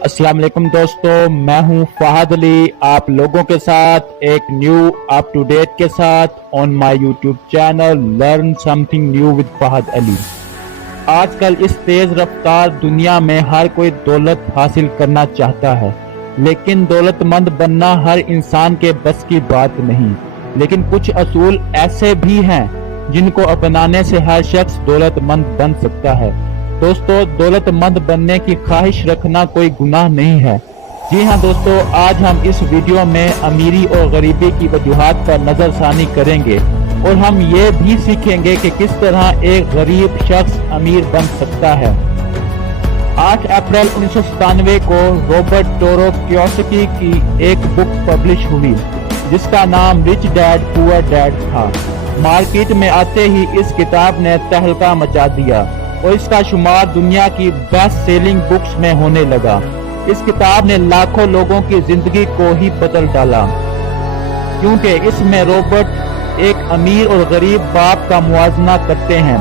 अस्सलाम वालेकुम दोस्तों, मैं हूं फहद अली आप लोगों के साथ एक न्यू अप टू डेट के साथ on my YouTube channel learn something new with Fahad Ali. आजकल इस तेज रफ्तार दुनिया में हर कोई दौलत हासिल करना चाहता है, लेकिन दौलतमंद बनना हर इंसान के बस की बात नहीं। लेकिन कुछ असूल ऐसे भी हैं जिनको अपनाने से हर शख्स दौलतमंद बन सकता है। दोस्तों, दौलतमंद बनने की ख्वाहिश रखना कोई गुनाह नहीं है। जी हाँ दोस्तों, आज हम इस वीडियो में अमीरी और गरीबी की वजूहात पर नजरसानी करेंगे और हम ये भी सीखेंगे कि किस तरह एक गरीब शख्स अमीर बन सकता है। 8 अप्रैल 1997 को रॉबर्ट टोरो कियोसाकी की एक बुक पब्लिश हुई जिसका नाम रिच डैड पुअर डैड था। मार्केट में आते ही इस किताब ने तहलका मचा दिया और इसका शुमार दुनिया की बेस्ट सेलिंग बुक्स में होने लगा। इस किताब ने लाखों लोगों की जिंदगी को ही बदल डाला, क्योंकि इसमें रॉबर्ट एक अमीर और गरीब बाप का मुआवजा करते हैं।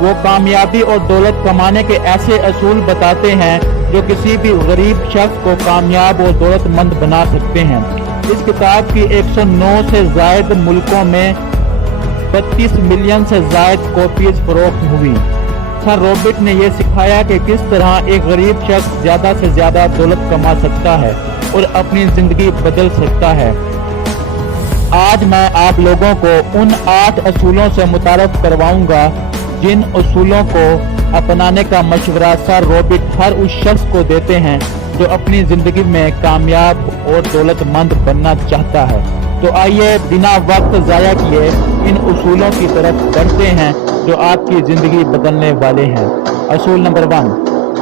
वो कामयाबी और दौलत कमाने के ऐसे असूल बताते हैं जो किसी भी गरीब शख्स को कामयाब और दौलतमंद बना सकते हैं। इस किताब की 109 से ज्यादा मुल्कों में 32 मिलियन से ज्यादा कॉपीज फरोख्त हुई। सर रॉबर्ट ने यह सिखाया कि किस तरह एक गरीब शख्स ज्यादा से ज्यादा दौलत कमा सकता है और अपनी जिंदगी बदल सकता है। आज मैं आप लोगों को उन 8 असूलों से मुतारफ करवाऊंगा जिन असूलों को अपनाने का मशवरा सर रॉबर्ट हर उस शख्स को देते हैं जो अपनी जिंदगी में कामयाब और दौलतमंद बनना चाहता है। तो आइए बिना वक्त जाया किए इन उसूलों की तरफ बढ़ते हैं जो आपकी जिंदगी बदलने वाले हैं। असूल number 1,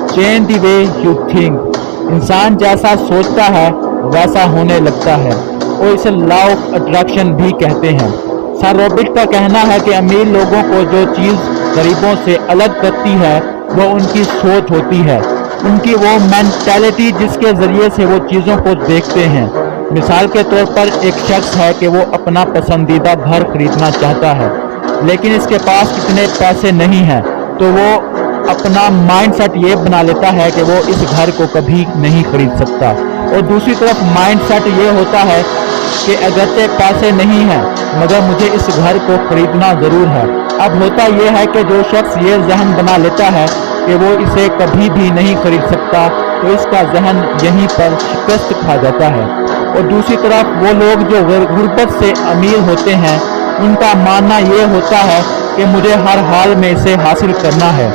change the way you think. इंसान जैसा सोचता है वैसा होने लगता है और इसे लॉ ऑफ अट्रैक्शन भी कहते हैं। सर रॉबर्ट का कहना है कि अमीर लोगों को जो चीज गरीबों से अलग करती है वो उनकी सोच होती है, उनकी वो मेंटालिटी जिसके जरिए से वो चीजों को देखते हैं। मिसाल के तौर पर एक शख्स है कि वो अपना पसंदीदा घर खरीदना चाहता है, लेकिन इसके पास इतने पैसे नहीं हैं, तो वो अपना माइंडसेट ये बना लेता है कि वो इस घर को कभी नहीं खरीद सकता। और दूसरी तरफ माइंडसेट ये होता है कि अगरचे पैसे नहीं हैं मगर मुझे इस घर को खरीदना ज़रूर है। अब होता यह है कि जो शख्स ये जहन बना लेता है कि वो इसे कभी भी नहीं खरीद सकता, तो इसका जहन यहीं पर शिकस्त खा जाता है। और दूसरी तरफ वो लोग जो गुर्बत से अमीर होते हैं उनका मानना ये होता है कि मुझे हर हाल में इसे हासिल करना है,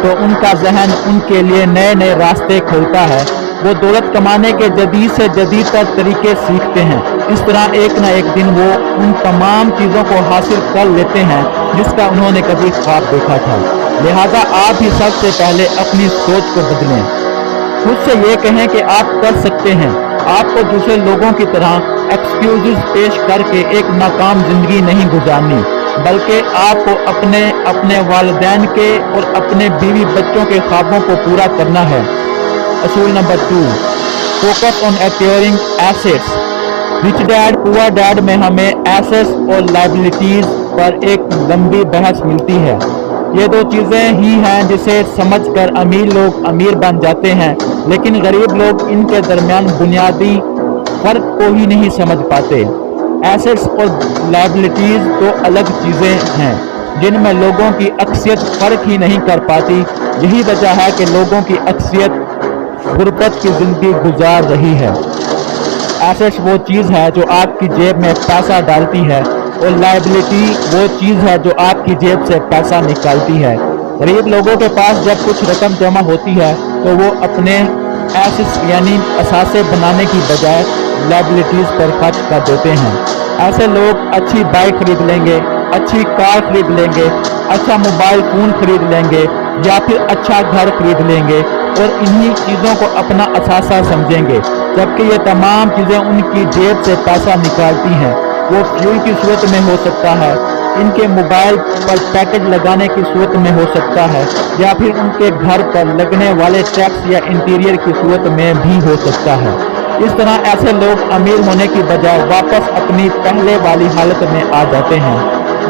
तो उनका जहन उनके लिए नए नए रास्ते खोलता है। वो दौलत कमाने के जदीद से जदीद तर तरीके सीखते हैं। इस तरह एक न एक दिन वो उन तमाम चीज़ों को हासिल कर लेते हैं जिसका उन्होंने कभी ख्वाब देखा था। लिहाजा आप भी सबसे पहले अपनी सोच को बदलें। खुद से ये कहें कि आप कर सकते हैं। आपको दूसरे लोगों की तरह एक्सक्यूजेस पेश करके एक नाकाम जिंदगी नहीं गुजारनी, बल्कि आपको अपने वालिदैन के और अपने बीवी बच्चों के ख्वाबों को पूरा करना है। असूल number 2, focus on acquiring assets. Rich dad poor dad में हमें एसेट्स और लायबिलिटीज पर एक लंबी बहस मिलती है। ये दो चीज़ें ही हैं जिसे समझकर अमीर लोग अमीर बन जाते हैं, लेकिन गरीब लोग इनके दरमियान बुनियादी फर्क को ही नहीं समझ पाते। एसेट्स और लायबिलिटीज तो अलग चीज़ें हैं जिनमें लोगों की अक्सरियत फ़र्क ही नहीं कर पाती। यही वजह है कि लोगों की अक्सरियत गुर्बत की ज़िंदगी गुजार रही है। एसेट्स वो चीज़ है जो आपकी जेब में पैसा डालती है और लायबिलिटी वो चीज़ है जो आपकी जेब से पैसा निकालती है। गरीब लोगों के पास जब कुछ रकम जमा होती है तो वो अपने एसेट्स यानी असासे बनाने की बजाय लायबिलिटीज़ पर खर्च कर देते हैं। ऐसे लोग अच्छी बाइक खरीद लेंगे, अच्छी कार खरीद लेंगे, अच्छा मोबाइल फ़ोन खरीद लेंगे या फिर अच्छा घर खरीद लेंगे और इन्हीं चीज़ों को अपना असासा समझेंगे, जबकि ये तमाम चीज़ें उनकी जेब से पैसा निकालती हैं। वो फ्यूल की सूरत में हो सकता है, इनके मोबाइल पर पैकेज लगाने की सूरत में हो सकता है, या फिर उनके घर पर लगने वाले टैक्स या इंटीरियर की सूरत में भी हो सकता है। इस तरह ऐसे लोग अमीर होने की बजाय वापस अपनी पहले वाली हालत में आ जाते हैं,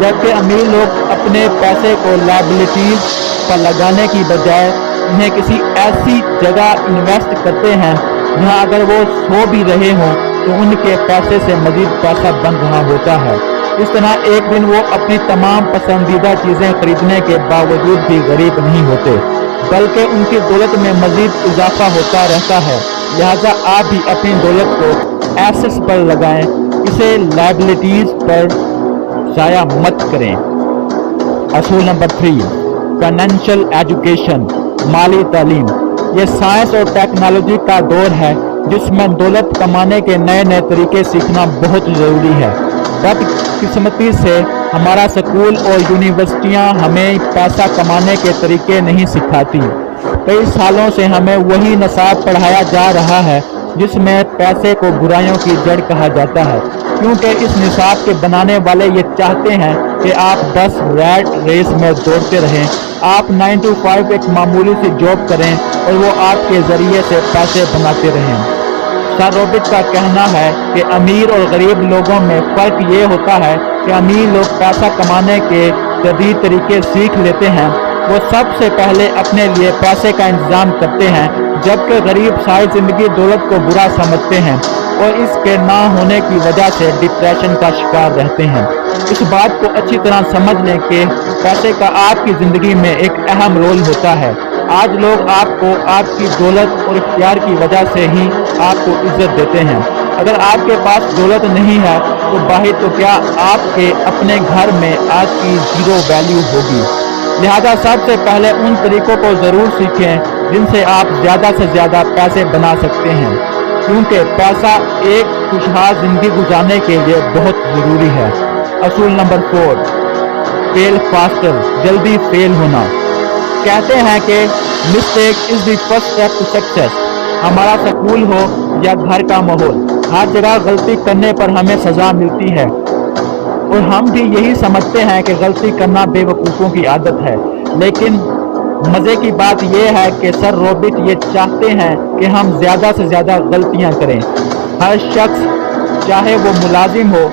जबकि अमीर लोग अपने पैसे को लायबिलिटीज पर लगाने की बजाय उन्हें किसी ऐसी जगह इन्वेस्ट करते हैं जहां अगर वो सो भी रहे हों तो उनके पैसे से मजीद पैसा बन रहा होता है। इस तरह एक दिन वो अपनी तमाम पसंदीदा चीज़ें खरीदने के बावजूद भी गरीब नहीं होते, बल्कि उनकी दौलत में मजीद इजाफा होता रहता है। लिहाजा आप भी अपनी दौलत को एसेट्स पर लगाएं, इसे लायबिलिटीज़ पर ज़ाया मत करें। असूल नंबर 3, फाइनेंशियल एजुकेशन, माली तालीम। ये साइंस और टेक्नोलॉजी का दौर है जिसमें दौलत कमाने के नए नए तरीके सीखना बहुत ज़रूरी है। बदकिस्मती से हमारा स्कूल और यूनिवर्सिटियां हमें पैसा कमाने के तरीके नहीं सिखाती। कई सालों से हमें वही निसाब पढ़ाया जा रहा है जिसमें पैसे को बुराइयों की जड़ कहा जाता है, क्योंकि इस निसाब के बनाने वाले ये चाहते हैं कि आप बस रैट रेस में दौड़ते रहें। आप 9 to 5 एक मामूली सी जॉब करें और वो आपके ज़रिए से पैसे बनाते रहें। सर रॉबिट का कहना है कि अमीर और गरीब लोगों में फ़र्क ये होता है कि अमीर लोग पैसा कमाने के जदीद तरीके सीख लेते हैं, वो सबसे पहले अपने लिए पैसे का इंतज़ाम करते हैं, जबकि गरीब सारी ज़िंदगी दौलत को बुरा समझते हैं और इसके ना होने की वजह से डिप्रेशन का शिकार रहते हैं। इस बात को अच्छी तरह समझ लें कि पैसे का आपकी ज़िंदगी में एक अहम रोल होता है। आज लोग आपको आपकी दौलत और इख्तियार की वजह से ही आपको इज्जत देते हैं। अगर आपके पास दौलत नहीं है तो बाहर तो क्या आपके अपने घर में आपकी ज़ीरो वैल्यू होगी। लिहाजा सबसे पहले उन तरीकों को ज़रूर सीखें जिनसे आप ज़्यादा से ज़्यादा पैसे बना सकते हैं, क्योंकि पैसा एक खुशहाल ज़िंदगी गुजारने के लिए बहुत ज़रूरी है। असूल नंबर 4, फेल फास्टर, जल्दी फेल होना। कहते हैं कि mistake is the first step to success. हमारा स्कूल हो या घर का माहौल, हर जगह गलती करने पर हमें सज़ा मिलती है और हम भी यही समझते हैं कि गलती करना बेवकूफ़ों की आदत है। लेकिन मज़े की बात यह है कि सर रॉबिट ये चाहते हैं कि हम ज़्यादा से ज़्यादा गलतियां करें। हर शख्स, चाहे वो मुलाजिम हो,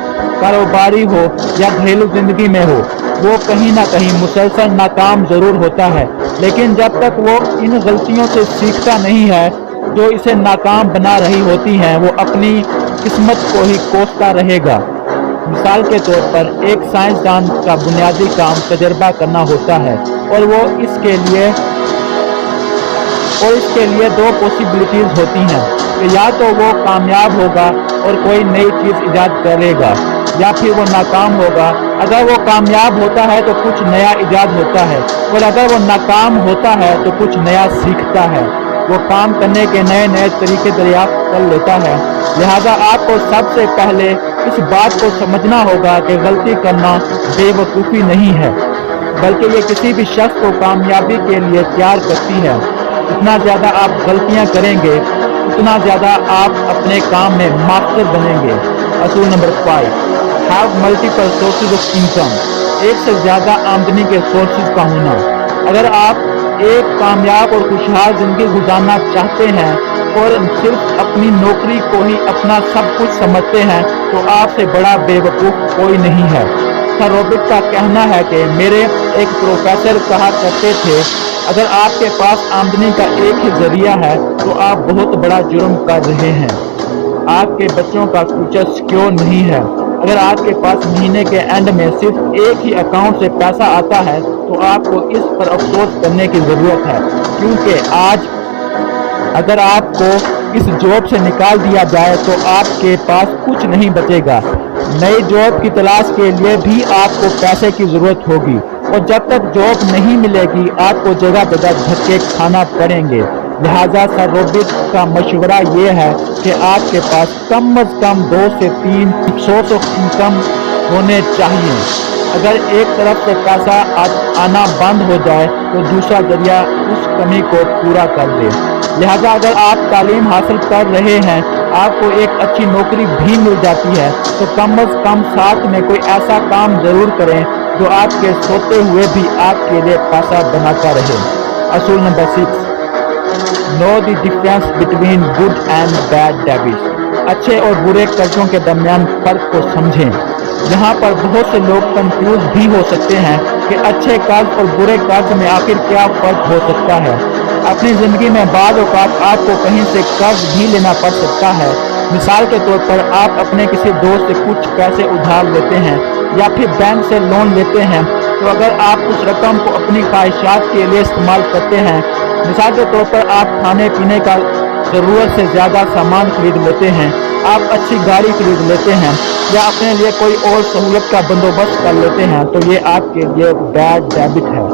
कारोबारी हो या घरेलू ज़िंदगी में हो, वो कहीं ना कहीं मुसलसल नाकाम ज़रूर होता है, लेकिन जब तक वो इन गलतियों से सीखता नहीं है जो इसे नाकाम बना रही होती हैं, वो अपनी किस्मत को ही कोसता रहेगा। मिसाल के तौर पर एक साइंसदान का बुनियादी काम तजर्बा करना होता है और इसके लिए दो पॉसिबिलिटीज़ होती हैं कि या तो वो कामयाब होगा और कोई नई चीज़ ईजाद करेगा, या फिर वो नाकाम होगा। अगर वो कामयाब होता है तो कुछ नया ईजाद होता है और अगर वो नाकाम होता है तो कुछ नया सीखता है। वो काम करने के नए नए तरीके दरियाफ्त कर लेता है। लिहाजा आपको सबसे पहले इस बात को समझना होगा कि गलती करना बेवकूफ़ी नहीं है, बल्कि ये किसी भी शख्स को कामयाबी के लिए तैयार करती है। जितना ज़्यादा आप गलतियां करेंगे उतना ज़्यादा आप अपने काम में मास्टर बनेंगे। असूल number 5, have multiple sources of income, एक से ज़्यादा आमदनी के सोर्सेज का होना। अगर आप एक कामयाब और खुशहाल ज़िंदगी गुजारना चाहते हैं और सिर्फ अपनी नौकरी को ही अपना सब कुछ समझते हैं तो आपसे बड़ा बेवकूफ़ कोई नहीं है। सर रॉबिट का कहना है कि मेरे एक प्रोफेसर कहा करते थे, अगर आपके पास आमदनी का एक ही जरिया है तो आप बहुत बड़ा जुर्म कर रहे हैं। आपके बच्चों का फ्यूचर सिक्योर नहीं है। अगर आपके पास महीने के एंड में सिर्फ एक ही अकाउंट से पैसा आता है तो आपको इस पर अफसोस करने की ज़रूरत है, क्योंकि आज अगर आपको इस जॉब से निकाल दिया जाए तो आपके पास कुछ नहीं बचेगा। नई जॉब की तलाश के लिए भी आपको पैसे की ज़रूरत होगी और जब तक जॉब नहीं मिलेगी आपको जगह जगह धक्के खाना पड़ेंगे। लिहाजा सर रॉबिट का मशवरा ये है कि आपके पास कम अज़ कम 2 से 3 सोर्स ऑफ इनकम होने चाहिए। अगर एक तरफ से पैसा आना बंद हो जाए तो दूसरा जरिया उस कमी को पूरा कर दे। लिहाजा अगर आप तालीम हासिल कर रहे हैं, आपको एक अच्छी नौकरी भी मिल जाती है तो कम अज़ कम साथ में कोई ऐसा काम ज़रूर करें जो आपके सोते हुए भी आपके लिए पैसा बनाता रहे। असूल number 6, know the difference between good and bad habits, अच्छे और बुरे कर्जों के दरमियान फ़र्क को समझें। यहाँ पर बहुत से लोग कंफ्यूज भी हो सकते हैं कि अच्छे कर्ज और बुरे कर्ज में आखिर क्या फ़र्क हो सकता है। अपनी ज़िंदगी में बाज़ औक़ात आपको कहीं से कर्ज भी लेना पड़ सकता है। मिसाल के तौर पर आप अपने किसी दोस्त से कुछ पैसे उधार लेते हैं या फिर बैंक से लोन लेते हैं, तो अगर आप उस रकम को अपनी ख्वाहिशात के लिए इस्तेमाल करते हैं, मिसाल के तौर पर आप खाने पीने का ज़रूरत से ज़्यादा सामान खरीद लेते हैं, आप अच्छी गाड़ी खरीद लेते हैं या अपने लिए कोई और सहूलत का बंदोबस्त कर लेते हैं, तो ये आपके लिए बैड हैबिट है,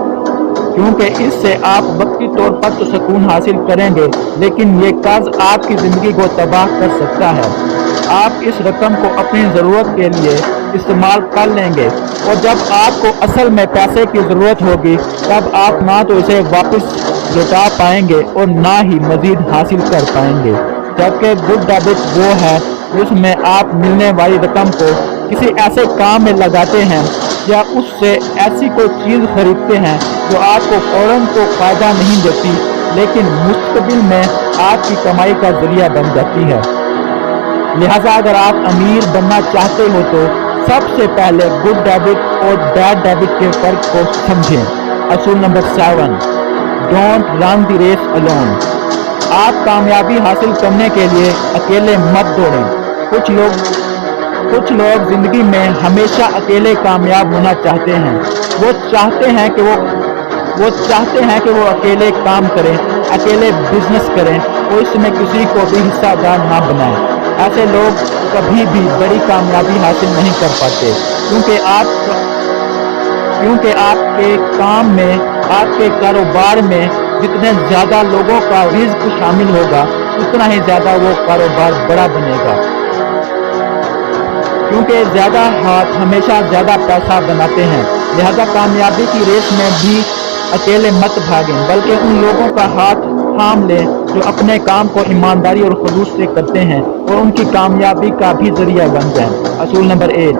क्योंकि इससे आप वक्ती तौर पर तो सुकून हासिल करेंगे, लेकिन ये कर्ज आपकी ज़िंदगी को तबाह कर सकता है। आप इस रकम को अपनी ज़रूरत के लिए इस्तेमाल कर लेंगे और जब आपको असल में पैसे की ज़रूरत होगी, तब आप ना तो इसे वापस लौटा पाएंगे और ना ही मज़ीद हासिल कर पाएंगे। जबकि गुड हैबिट वो है जिसमें आप मिलने वाली रकम को किसी ऐसे काम में लगाते हैं या उससे ऐसी कोई चीज़ खरीदते हैं जो आपको फ़ौरन तो फ़ायदा नहीं देती, लेकिन मुस्तक़बिल में आपकी कमाई का ज़रिया बन जाती है। लिहाजा अगर आप अमीर बनना चाहते हो तो सबसे पहले गुड हैबिट और बैड हैबिट के फ़र्क को समझें। असूल number 7, don't run the race alone. आप कामयाबी हासिल करने के लिए अकेले मत दौड़ें। कुछ लोग ज़िंदगी में हमेशा अकेले कामयाब होना चाहते हैं। वो चाहते हैं कि वो अकेले काम करें, अकेले बिजनेस करें और इसमें किसी को भी हिस्सेदार ना बनाएं। ऐसे लोग कभी भी बड़ी कामयाबी हासिल नहीं कर पाते, क्योंकि आपके काम में, आपके कारोबार में जितने ज़्यादा लोगों का रिज़्क शामिल होगा, उतना ही ज़्यादा वो कारोबार बड़ा बनेगा। क्योंकि ज़्यादा हाथ हमेशा ज़्यादा पैसा बनाते हैं। लिहाजा कामयाबी की रेस में भी अकेले मत भागें, बल्कि उन लोगों का हाथ थाम लें जो अपने काम को ईमानदारी और खुलूस से करते हैं और उनकी कामयाबी का भी ज़रिया बन जाएं। असूल number 8,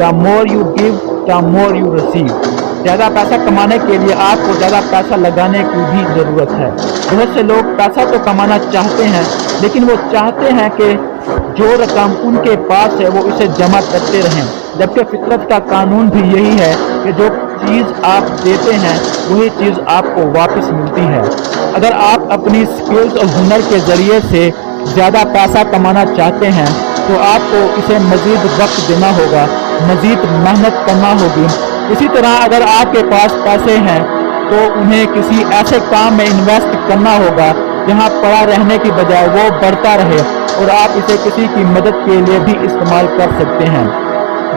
the more you give the more you receive. ज़्यादा पैसा कमाने के लिए आपको ज़्यादा पैसा लगाने की भी ज़रूरत है। बहुत से लोग पैसा तो कमाना चाहते हैं, लेकिन वो चाहते हैं कि जो रकम उनके पास है वो उसे जमा करते रहें, जबकि फितरत का कानून भी यही है कि जो चीज़ आप देते हैं वही चीज़ आपको वापस मिलती है। अगर आप अपनी स्किल्स और हुनर के ज़रिए से ज़्यादा पैसा कमाना चाहते हैं तो आपको इसे मज़ीद वक्त देना होगा, मज़ीद मेहनत करना होगी। इसी तरह अगर आपके पास पैसे हैं तो उन्हें किसी ऐसे काम में इन्वेस्ट करना होगा जहां पड़ा रहने की बजाय वो बढ़ता रहे और आप इसे किसी की मदद के लिए भी इस्तेमाल कर सकते हैं।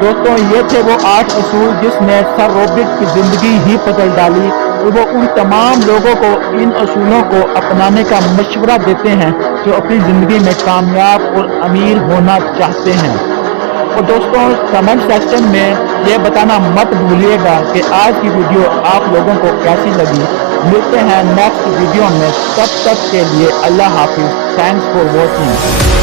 दोस्तों, ये थे वो 8 असूल जिसने सर रॉबर्ट की ज़िंदगी ही बदल डाली और वो उन तमाम लोगों को इन असूलों को अपनाने का मशवरा देते हैं जो अपनी ज़िंदगी में कामयाब और अमीर होना चाहते हैं। और दोस्तों, कमेंट सेक्शन में ये बताना मत भूलिएगा कि आज की वीडियो आप लोगों को कैसी लगी। मिलते हैं नेक्स्ट वीडियो में, तब तक के लिए अल्लाह हाफिज़। Thanks for watching.